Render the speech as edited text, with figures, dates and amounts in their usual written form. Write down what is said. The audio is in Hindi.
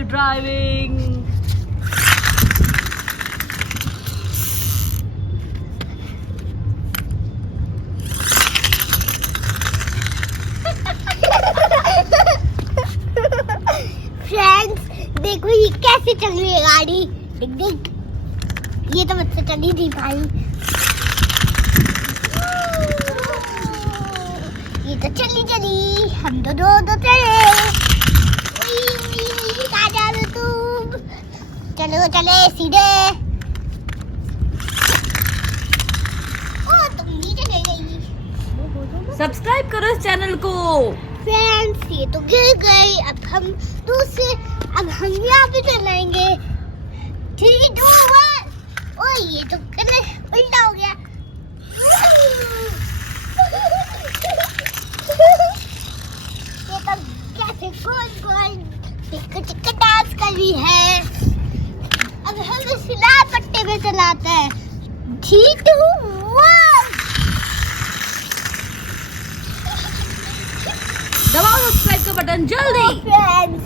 Safe driving. फ्रेंड्स देखो ये कैसे चल रही है गाड़ी। देख देख ये तो मुझसे चल ही नहीं पाई। ये तो चली चली हम तो दो चले। कहाँ जा रहे हो तुम? चलो चले सीधे। ओ तुम नीचे गिर गई। सब्सक्राइब करो इस चैनल को। फ्रेंड्स ये तो गिर गई। अब हम यहाँ पे चलाएंगे। 3 2 1। ओ ये तो उल्टा हो गया। ये तो कैसे गोल गोल टिक डांस कर रही है। अब हम इस लाल पट्टे पे चलाते हैं। 3 2 1। दबाओ सब्सक्राइब का बटन जल्दी। फ्रेंड्स